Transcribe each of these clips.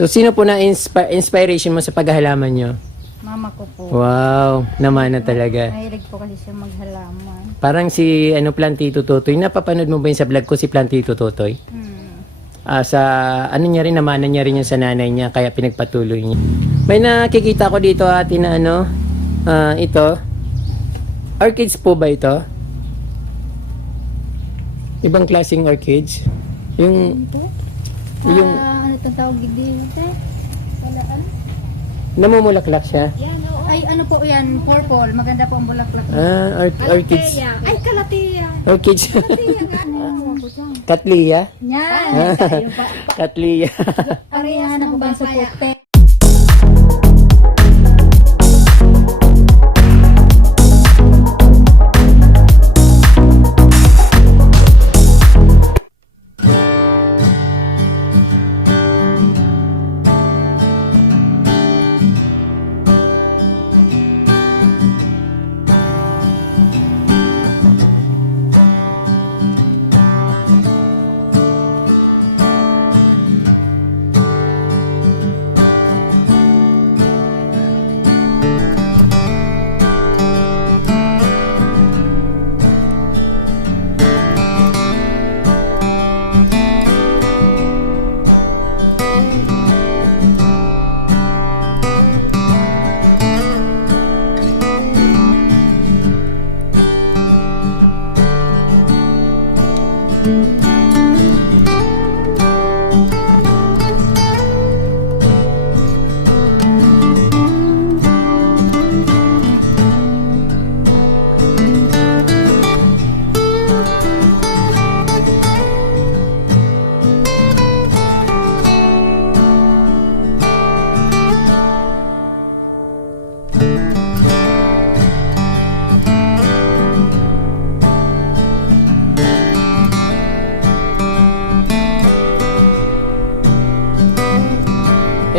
So, sino po na inspiration mo sa paghahalaman nyo? Mama ko po. Wow, naman na talaga. Mahilig po kasi siya maghalaman. Parang si Plantito Totoy. Napapanood mo ba yun sa vlog ko si Plantito Totoy? Sa ano niya rin, namanan niya rin yun sa nanay niya, kaya pinagpatuloy niya. May nakikita ko dito ate na ito. Orchids po ba ito? Ibang klaseng orchids? Yung Ano itong tawag dito? Walaan? namumulaklak siya? Ay, ano po yan? Purple. Maganda po ang bulaklak. Orchids. Ay, kalateya. Orchids. Kalateya nga. Katliya? Yan. Katliya. Parehas na po ba sa puti?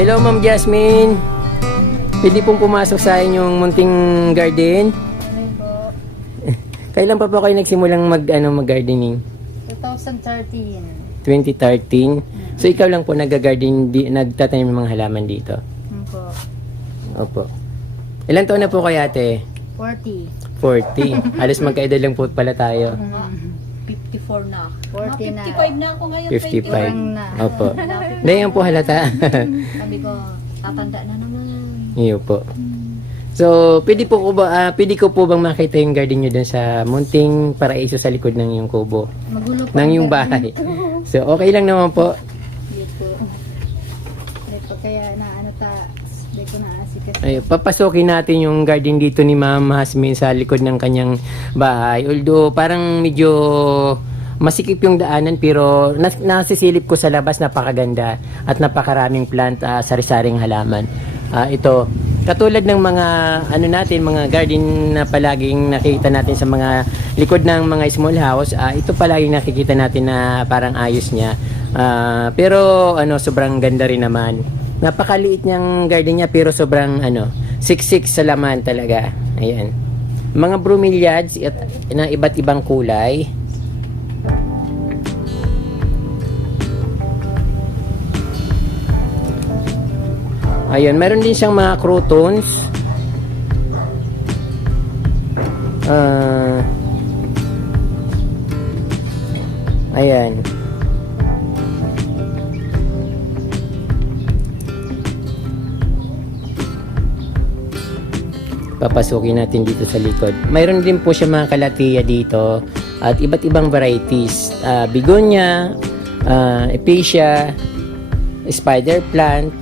Hello Ma'am Jasmine. Pwede pong pumasok sa inyong munting garden. Ano po? Kailan pa po kayo nagsimulang mag-gardening? 2013. 2013. So ikaw lang po nag-garden, nagtatanim ng mga halaman dito. Po. Opo. Ilan taon na po kayo ate? 40. 40. Halos magkaedad lang po pala tayo. 54 na. 40 na. 55 na ako ngayon. 55. Kurang na. Opo. Hindi yan po halata. Sabi ko, tatanda na naman. Iyo po. So, pwede ko po bang makita yung garden nyo dun sa munting paraiso sa likod ng yung kubo? Magulo po. Ng yung bahay. So, okay lang naman po. Hindi po. Hindi po. Kaya hindi ko naasikas. Ay, papasokin natin yung garden dito ni Ma'am Hasmin sa likod ng kanyang bahay. Although parang medyo masikip yung daanan pero nasisilip ko sa labas, napakaganda at napakaraming plant, sari-saring halaman. Ito, katulad ng mga mga garden na palaging nakikita natin sa mga likod ng mga small house, ito palaging nakikita natin na parang ayos niya. Pero sobrang ganda rin naman. Napakaliit niyang garden niya pero sobrang siksik sa laman talaga. Ayan. Mga bromeliads na iba't ibang kulay. Ayun, meron din siyang mga crotons. Ayan. Papasukin natin dito sa likod. Mayroon din po siya mga kalatia dito at iba't ibang varieties. Begonia, Acacia, spider plant.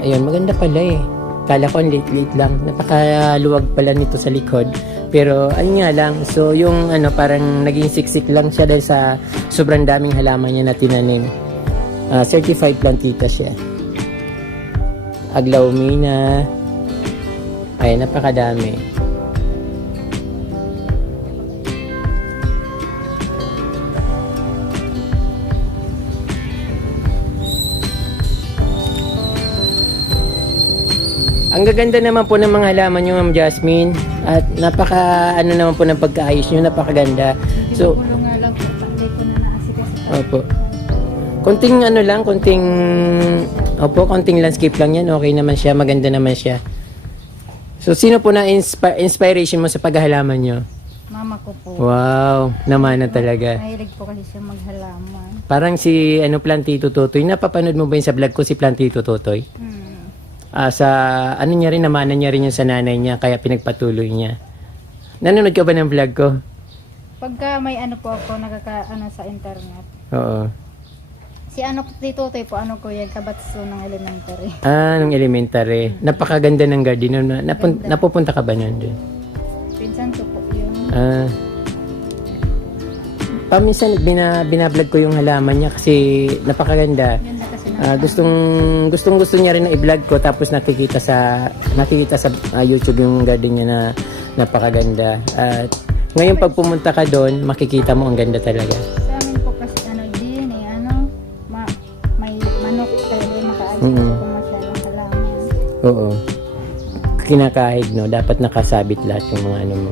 Ayun, maganda pala eh. Kala ko late lang. Napakaluwag pala nito sa likod. Pero ayun nga lang. So yung parang naging siksik lang siya dahil sa sobrang daming halaman niya na tinanim. Certified plantita siya. Aglaumina. Ay, napakadami. Ang gaganda naman po ng mga halaman nyo, Ma'am Jasmine. At napaka, naman po ng pagkaayos nyo, napakaganda. So, Magulo nga lang po. Hindi ko na naasikas. opo. Konting ano lang, konting landscape lang yan. Okay naman siya, maganda naman siya. So, sino po na inspiration mo sa paghahalaman nyo? Mama ko po. Wow, naman na talaga. Mahilig po kasi siya maghalaman. Parang si Plantito Totoy. Napapanood mo ba yun sa vlog ko si Plantito Totoy? Sa ano niya rin, namanan niya rin yun sa nanay niya, kaya pinagpatuloy niya. Nanonood ka ba ng vlog ko? Pagka may ano po ako, sa internet. Oo. Si Titotoy po, ko yan, kabatso ng elementary. Nung elementary. Napakaganda ng garden. Napupunta ka ba nun? Pinsan ko po yun. Paminsan binablog ko yung halaman niya kasi napakaganda. Yun na kasi Gusto niya rin na i-vlog ko tapos nakikita sa YouTube yung garden niya na napakaganda. At ngayon pag pumunta ka doon, makikita mo ang ganda talaga. sa amin po kasi may manok talaga makaagin Mm-mm. kung masyadong halaman. Oo. Kinakahig, no? Dapat nakasabit lahat yung mga ano mo.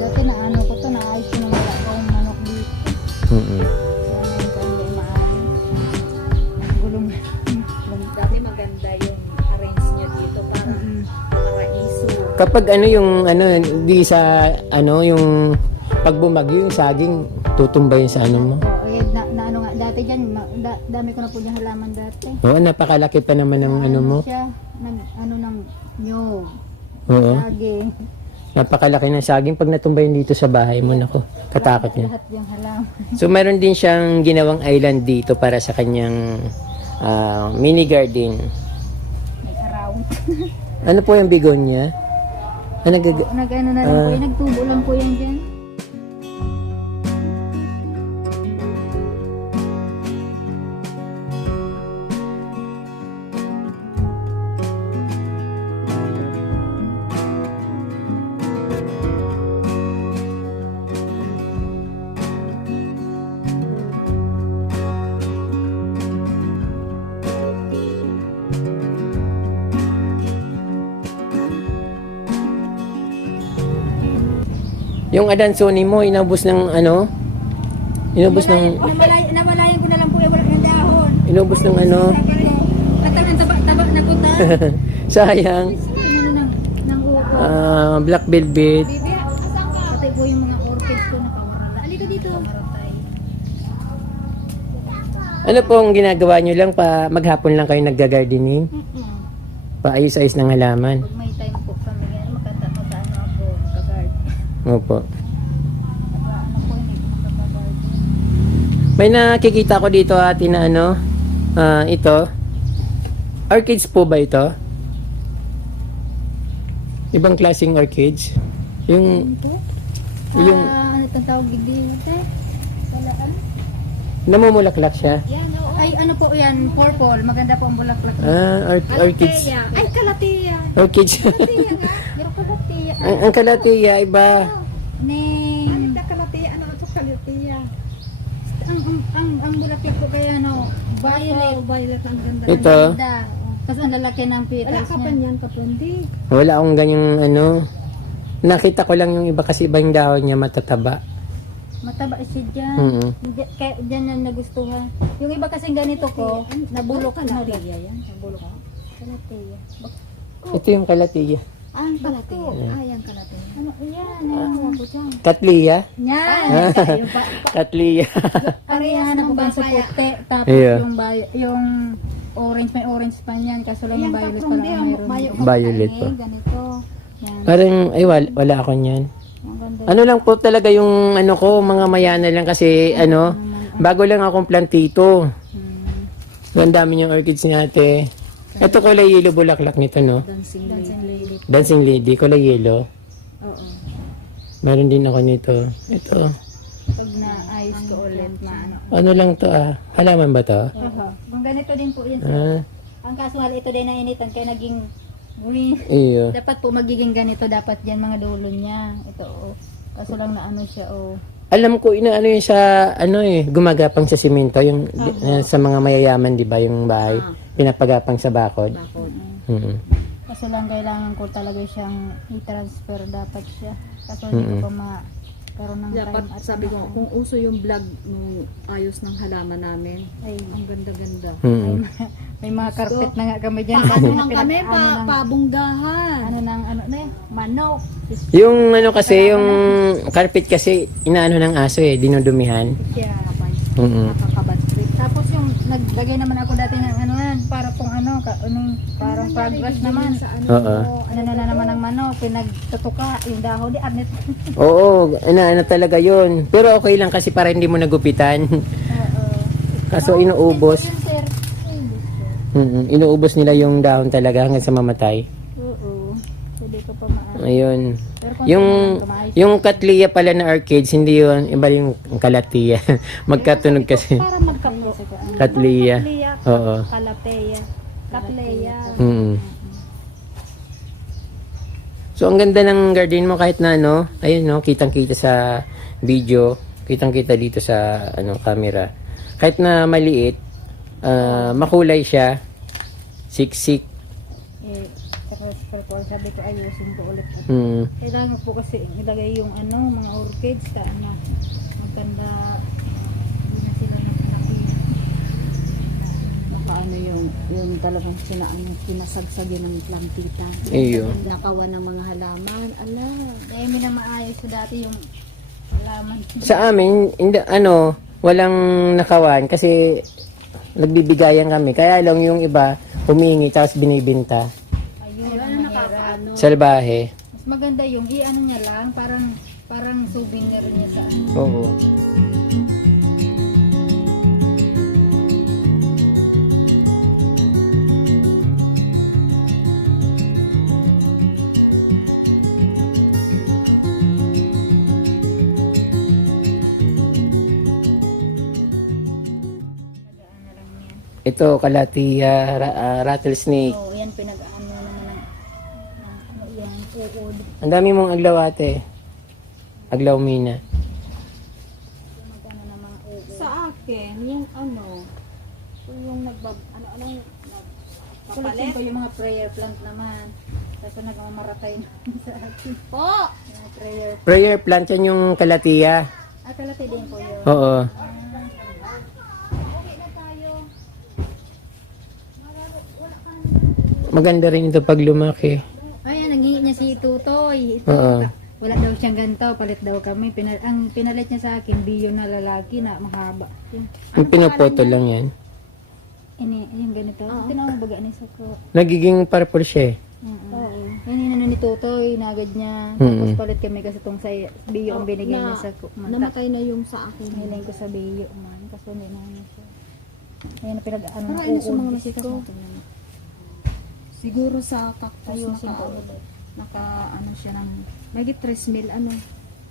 Dati naayos ko nung wala akong manok dito. Mm-mm. Kaya ngayon ko hindi maayos. Gulong. Dati maganda yung arrange niya dito. Parang paraiso. Kapag yung pag bumagyo yung saging tutumbayin sa ano mo. Dati dyan, dami ko na po yung halaman dati. Oo, napakalaki pa naman ng ano mo. Siya, ng nyog, Oo. saging. Napakalaki ng saging pag natumbayin dito sa bahay mo, nako. Katakot niya. Lahat yung halaman. So meron din siyang ginawang island dito para sa kanyang mini garden. May arawit. Ano po yung bigonya? Nag-ano na lang po yan, nagtubo lang po yan dyan. Yung adansoni mo, inubos ng ano? Inubos ng Namalayan ko na lang po yung wala ng dahon. inubos ng ano? Katangan taba na punta. Sayang. Nang upo. Black velvet. Bibi, asan ka? Pati po yung mga orchids ko na kamarala. Alika dito. Ano pong ginagawa nyo lang maghapon lang kayo nagga-gardening? Paayos-ayos ng halaman. Pag may time po kami, magkano ako, magka-guard. Opo. Ano po yun, magka-guard. May nakikita ko dito ate na ano, ito. Orchids po ba ito? Ibang klaseng orchids? Yung Ano itong tawag gidi? Salaan? namumulaklak siya? Yan, oo. Ay, ano po yan? Purple. Maganda po ang bulaklak. Orchids. Ay, kalateya. Orchids. Pero kalatiya. ang kalatiya, iba. Ning. Kalateya, ano ito kalateya? Ang bulaklak ko kaya ano, violet. Violet ang ganda. Ito. Ganda. Kasi ang lalaki ng petals niya. yan, Patundi. Wala akong ganyang ano. Nakita ko lang yung iba kasi ibang dahon niya matataba. Mataba siya dyan. Mm-mm. Kaya dyan na nagustuhan. Yung iba kasing ganito ko, nabulok na rin. yan. Nabulok ko. Kalateya. Ito yung kalatiya. Ang kalateya. Ay, ang kalateya. Ano yan? Ano ko dyan? Katliya? Yan! Katliya. Parehan ako ba sa puti. Tapos Yeah. yung orange, may orange pa niyan. Kaso lang yung violet pa lang mayroon. Violet pa. Ganito. Yan. Parang, ay wala ako niyan. Ang ganda. Ano lang po talaga yung ano ko, mga mayana lang kasi ano, bago lang akong plantito. Ang dami niyang orchids ni ate. Ito kulay yellow bulaklak nito, no? Dancing lady. Dancing lady, kulay yellow. Oo. Meron din ako nito. Ito. Pag naayos ko ulit, maano. Ano lang to halaman ba to? Kung ganito din po yun. Ang kaso nga ito din nainitan kaya naging green. Iyo. Dapat po magiging ganito dapat yan mga dulo niya. Ito Kaso lang na ano siya Alam ko inaano yun sa gumagapang sa simento yung sa mga mayayaman 'di ba yung bahay pinapagapang sa bakod. Mhm. Kaso lang kailangan ko talaga siyang i-transfer dapat siya. Kaso hindi ko pa magkaroon ng Dapat time at sabi ko, kung uso yung vlog nung ayos ng halaman namin, ay, ang ganda-ganda. Mm. may mga carpet na nga kami dyan. Paano nga kami, Ano ng- pabunggahan. ano ng ano na eh, manok. Yung ano kasi, yung carpet kasi, inaano ng aso eh, dinudumihan. Siya, Mm. nakakabad street. Tapos yung naglagay naman ako dati ng ano yan, para pong ano, parang progress naman. Oo. Ano na naman ang manok, pinagtutuka, yung dahon, di arnit. Oo, ano talaga yun. Pero okay lang kasi para hindi mo nagupitan. Oo. Kaso inuubos. Yun, sir. Ay, gusto. Inuubos nila yung dahon talaga hanggang sa mamatay. Oo. Hindi ko pa maano. Ayun. Pero kung Yung tumaayos- yung Katlia pala na arcades, hindi yun. Iba yung Kalatia. Magkatunog kasi. Para magkapo. Katlia. Oo. Kalapeya. Katleya. Mm. So, ang ganda ng garden mo kahit na ano, ayun no, kitang-kita sa video, kitang-kita dito sa ano camera. Kahit na maliit, makulay siya, siksik. Eh, tapos sabi ko ayusin ko ulit. Mm. Kailangan po kasi ilagay yung ano, mga orchids ka ano, maganda. Hindi na sila nakakita. Ano yung talagang pinasagsagin ng plantita. Iyo. Nakawan ng mga halaman. Ala. Eh, may na maayos ko dati yung halaman. Sa amin, hindi, ano, walang nakawan kasi nagbibigayan kami. Kaya lang yung iba, humingi tapos binibinta. Ayun, Wala na nakaano. Salbahe. mas maganda yung i-ano niya lang, parang souvenir niya sa ano. Oo. Nagaan na lang yan. Ito, Kalatia, rattlesnake. So, yan pinag-ano naman ng ano yan, uod. Ang dami mong aglaw ate. Aglaw mina. Magkano ng mga uod. Sa akin, yung yung Kulitin ko yung mga prayer plant naman. Kasi nagmamaratay na sa akin. Po! Mga prayer. Prayer plant yan yung Kalatia. Kalati din po yun. Oo. Maganda rin ito pag lumaki. Ayan, naghingi niya si Tutoy. Ito, Oo. wala daw siyang ganito, palit daw kami. Ang pinalit niya sa akin, biyo na lalaki na mahaba. Yun. Yung pinupoto lang yan. Yung ganito. Tinawag baga ni Sako. Nagiging purple siya eh. Oo. Yan inano ni Tutoy, nagad niya. Mm. Tapos palit kami kasi itong sa biyo ang binigay niya sa Namatay na yung sa akin. Hiling ko sa biyo man. Kasi hindi na niya siya. Ayan, pinag-ano Para na ayun sa mga uod. Mexico. Siguro sa cactus Ayusin ko. naka siya ng magit 3 mil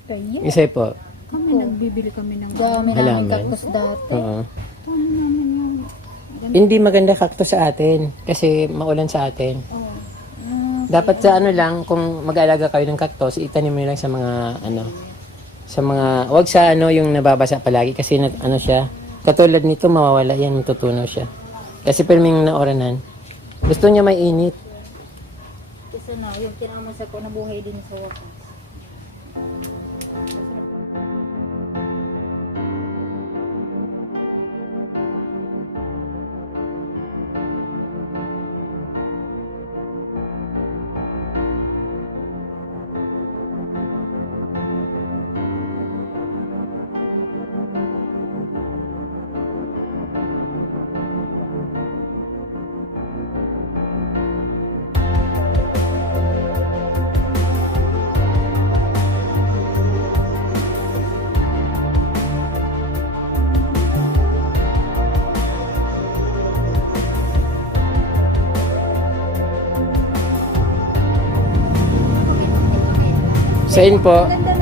Kaya. Isa po. kami nagbibili kami ng Dami Halaman. namin kaktus dati. Oo. ano naman yung Hindi maganda cactus sa atin. Kasi maulan sa atin. Dapat sa ano lang, kung mag-aalaga kayo ng cactus, itanim mo lang sa mga sa mga, wag sa yung nababasa palagi kasi ano siya, katulad nito mawawala yan, matutunaw siya. Kasi perming na oranan, gusto niya may init. Kasi na, yung kinamasa ko, nabuhay din sa wakas. Sa in po, Ganda